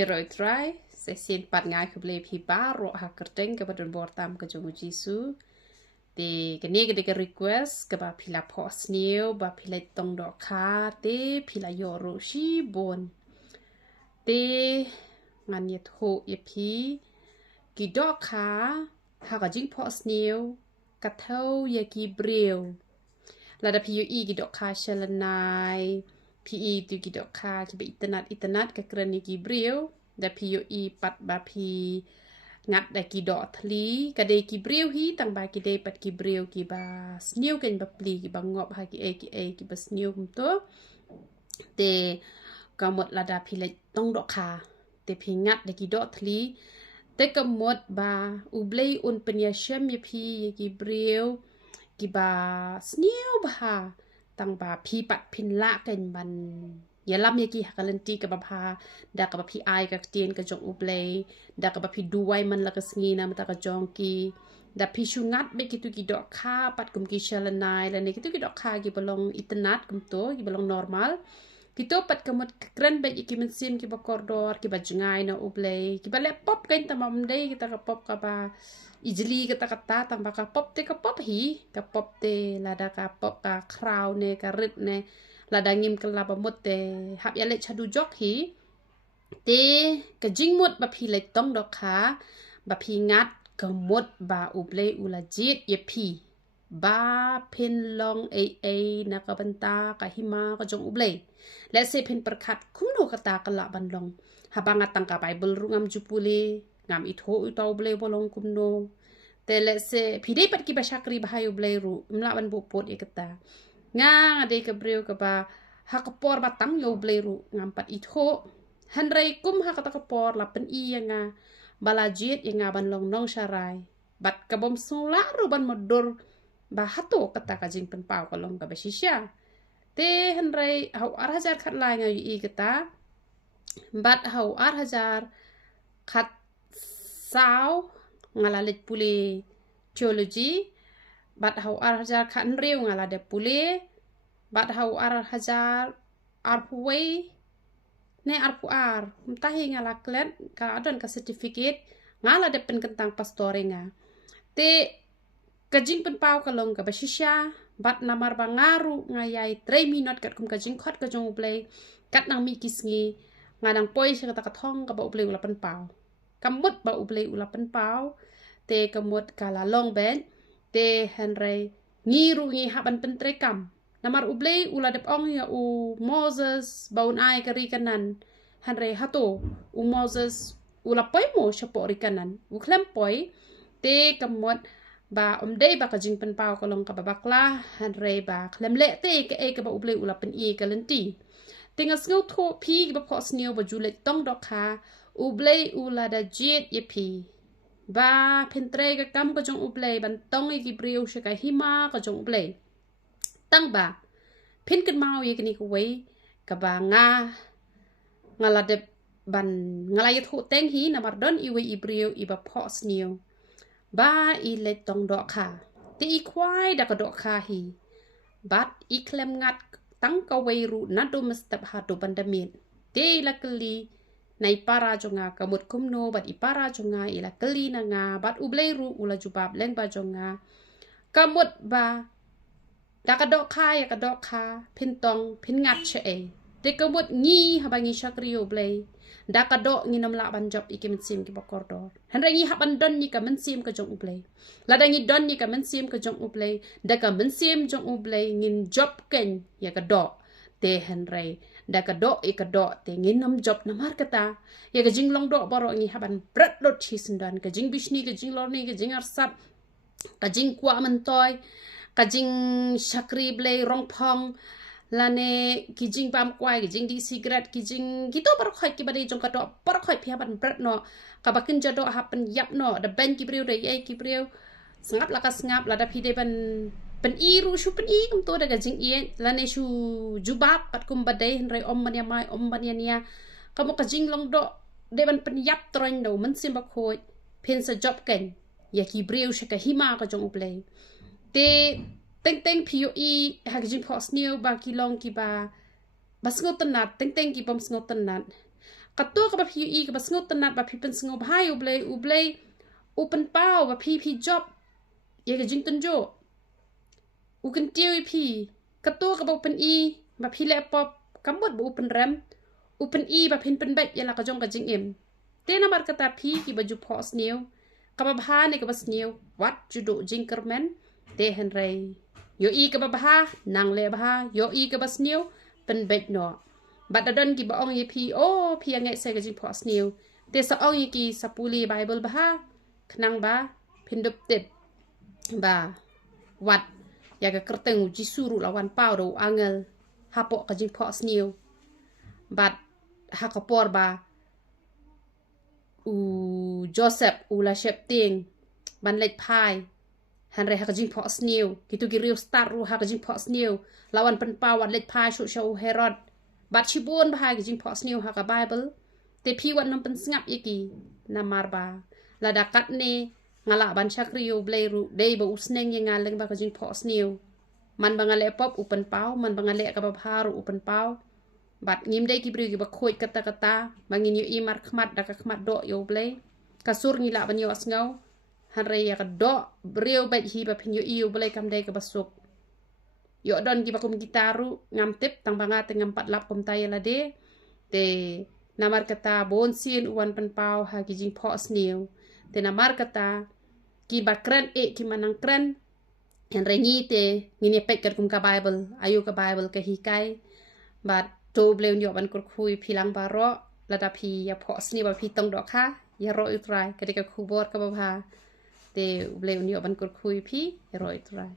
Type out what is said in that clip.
Iroi try se sin pat ngai ke ble phi ba ro ha kerteng ke badon bor tam ke jongu jisu te ke ne ke request ke ba phila phohsniew ba phila tong dohkha te phila yo ro shi bon te ngan ye tho ye phi ki dohkha ha ka jing phohsniew ka thau ye ki breu la da phi yo i ki dohkha shalanai PE tu ki dohkha ki be itanat ka kren ni ki breu da POE pat ba phi ngat da ki do thli ka de ki breu hi tang ba ki de pat ki breu ki ba snew ken ba pli ki ba ngop ha ki ki ba snew kum to te ka mot la da phi le tong dohkha te phi ngat da ki do thli te ka mot ba u blei un penya shem ye phi ye ki breu ki ba snew ba tang ba phi pat phin la ken ban ya lam ye ki hakalanti ka ba pha da ka ba phi ai ka tien ka jong ublei da ka ba phi duwai man la ka sngi na mata ka jong ki da phi shungat be ki tu ki dohkha pat kum ki shalanai la ne ki tu ki dohkha ki bolong itanat kum to ki bolong normal ki to pat kamot kren be ki men sim ki ba kordor ki ba jingai na ublei ki ba le pop kain tamam dei ki ta ka pop ka ba ijli ka ta tamba ka pop te ka pop te la da ka pop ka crown ne ka rit ne la da ngim ka la ba mot te hab ya le chadu jok hi te ka jing mot ba phi le tong dohkha ba phi ngat ka mot ba ublei ula jit ye phi ba pen long na ka banta ka hima ka jong ublei let's say pen perkat kuno kata ka la ban long habanga tang ka bible rungam jupule ngam itho utau ublei bolong kumno te let's say pidei pat ki ba shakri bahayu ublei ru mla ban bu pot ikata nga ade ka breu ka ba hakapor batang yo ublei ru ngam pat itho hanrei kum hakata ka por la pen I nga balajit nga ban long nong sharai bat ka bom sula ru ban modor ba hato kata ka jing pen pau ka long ka ba shisha te hanrei hau arhajar khat lai nga yi kata bat hau arhajar khat sao ngala let pule theology bat hau arhajar khat riu ngala de pule bat hau arhajar arpuwei ne arpu ar tahi ngala klet ka adon ka certificate ngala de pen kentang pastore nga te kajing pen pau ka long ka ba shisha bat namar ba ngaru ngayai 3 minute kat kum kajing khot ka jong ublei kat nang mi kisngi ngadang poi sa ka thong ka ba ublei ula pen pau kamut ba ublei ula pen pau te kamut kala long ben te henrei ngiru ngi haban pen trekam namar ublei ula dep ong ya u Moses baun ai kari kanan hanrei hato u Moses ula poi mo shapo ri kanan u klem poi te kamut ba dei ba ka jing pen pau ka long ka ba bakla hanrei ba klem le te ka ba ublei ula pen I ka lenti tinga sngo tho phi ba phohsniew ba jule tong dohkha ublei ula da jet ye phi ba pentre ka kam ka jong ublei ban tong I ki breu shaka hima ka jong ublei tang ba pin kan mau ye kini ko wei ka ba ngala de ban ngala ye thu teng hi na mar don I wei I breu I ba phohsniew ba I le tong dohkha ti I khwai da ka dohkha hi bat I klem ngat tang ka wei ru na do mestap ha do bandamin te la kali nai para jonga kamut kumno bat I para jonga ila kali na nga bat ublei ru ula jubab leng ba jonga kamut ba da ka dohkha ya ka dohkha pin tong pin ngat che te kamut ngi habangi shakri ublei da ka do ngi nam la ban job ikim sim ki bakordor hanra ngi haban don ni ka men sim ka jong ublei la da ngi don ni ka men sim ka jong ublei da ka men sim jong ublei ngin job ken ya ka do te hanrai da ka do I ka do te ngin nam job na mar kata ya ka jing long do boro ngi haban brat dot chisendan ka jing bishni ka jing lorni ka jing arsap ka jing kwa man toy ka jing shakri blei rong phong lane ki jing pam kwai ki jing di cigarette ki jing ki to par khoi ki bade jong ka do par khoi phia ban brat no ka bakin ja do happen yap no da ben ki breu de ye ki breu sngap la ka sngap la da phi de ban pen I ru shu pen I kum to da ka jing I lane shu jubab pat kum bade henrei om man ya mai om ban ya nia ka mo ka jing long do de ban pen yap troin do man sim ba khoi pen sa job ken ya ki breu shaka hima ka jong uplei te teng POE ha ka jing phohsniew ba ki long ki ba sngotan nat teng ki bom sngotan nat กระตัวกับพี่อีกับสงบตนัดแบบพี่เป็นสงบให้อุเบลอุเป็นเป้าแบบพี่จอบยังกับจิงตันโจอุกันเจียวพี่กระตัวกับเป็นอีแบบพี่เล่ปอบกำบดบุเป็นแรมอุเป็นอีแบบเป็นเบ็ดยังละกระจงกับจิงเอ็มเต้นบัดกระตาพี่กี่บจุพอสเนียวกับบ้าเนี่ยกับสเนียววัดจุดจิงเกอร์แมนเตเห็นไรโยอีกับบ้านางเล่บ้าโยอีกับสเนียวเป็นเบ็ดเนาะบัดดันกี่บ่องยี่พี่โอ้พี่ยังไงใส่กับจิงพอสเนียวเตสะองยี่กี่สัปูลีไบเบิลบ้าขนังบ้าพินดุบติดบ้าวัดอยากกระเตงจิสูรุละวันเป้าดูอังเกลฮาปกับจิงพอสเนียวบัดฮักปอร์บ้าโจเซฟลาเชปติงบันเล็กพายฮันเรฮักจิงพอสเนียวกิตุกิริวสตาร์รูฮักจิงพอสเนียวละวันเป็นเป้าวันเล็กพายชุชาวเฮรอดบัดชิบุนพายกับจิงพอสเนียวฮักกับไบเบิลแต่พี่วันนั้นเป็นสงับยี่กี่นามาร์บาละดักกัดเนงาละบันชักริโอเบลรูเดย์บอุสเนงยังงาเล็งบากจิงพอสเนียวมันบังอาเล่ป๊อปอุปนเป้ามันบังอาเล่กับพารุอุปนเป้าบัดงิมได้กี่บริกิบคุยกตาบางงินยูอีมาร์ขมัดดักขมัดโดโยเบลกระสุนงิละบันยูอัสเงาฮันเรียกโดเรียวเบ็ดฮีแบบพินยูอียูเบลกำได้กับบสุกโยดอนกี่บักคุมกิตารุงามติปตั้งบังอาเตงงามปัดลับคุมไตยละเดเตนามาร์กตาบอนซีนอุวันเป็นเป้าหากิจิงพอสเนียวเตนามาร์กตากี่บักเครนกี่มันนังเครนฮันเรนี่เตงินเยเป็ดกับคุมกับไบเบิลอายุกับไบเบิลกับฮิกายบัดโจเบลยอบันกดคุยพิลังบาระระดับพียาพอสเนียวพีตองดอกค่ะยารออุตรายกระดิกคูบอร์กับบ้าเตเบลยอบันกดคุยพียารออุตราย